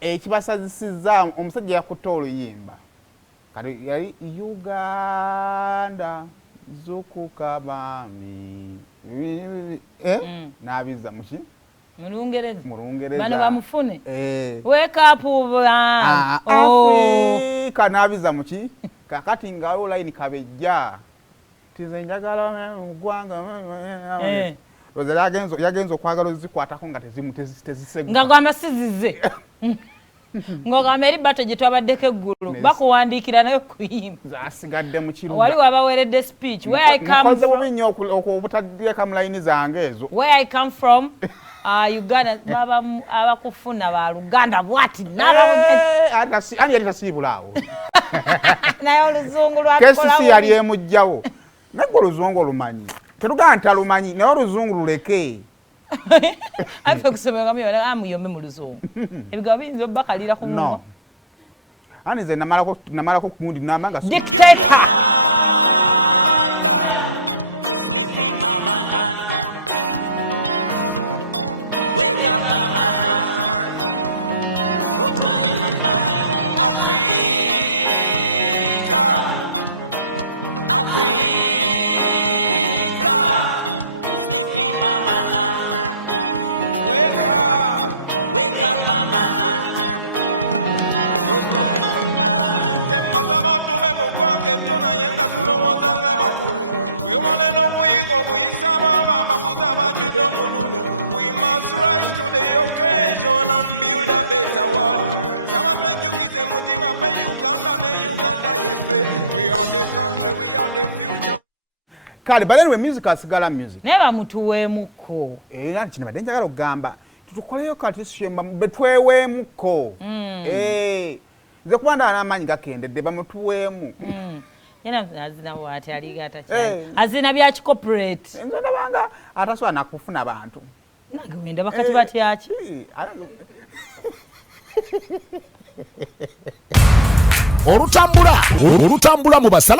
ekibasazisizza omusajja yakutte oluyimba kati yali Uganda zukukabami n'abiza muki Mulungereza bano bamufune wake up Afrika n'abiza muki kakati ngalo line kabejja tize njagala mugwanga yagenzo okwagala zikwatako nga tezisegwa nga gwamba sizize ng'ogamba eri bato gye twabaddeko eggulu bakuwandiikira nayo kuyimba zasigadde mu kiruga wali wabaweeredde speech where I come from nnyo obutaddeka mu layini zange ezo where I come from Uganda baba abakufuna ba Luganda bwati ani yali tasiibulaawo naye oluzungu lwakola kesisi yali emugjawo naye oluzungu olumanyi terugamba nti alumanyi naye oluzungu luleke afe kusomera myo amuyombe mu luzungu ebigabo binzo bakalira ku no ani ze namalako kumundi namanga dictator kale but anyway music asigala music neba mutuweemuko era kino badde njagala okugamba tutukoleyo kati shemba betweweemuko nze kuba ndaba n'amaanyi gakendedde bamutuweemu yena azina bw'ati aligata kyali azina bya corporate nze ndabanga atasobola nakufuna bantu nange wenda bakati batyaki olutambula mu basala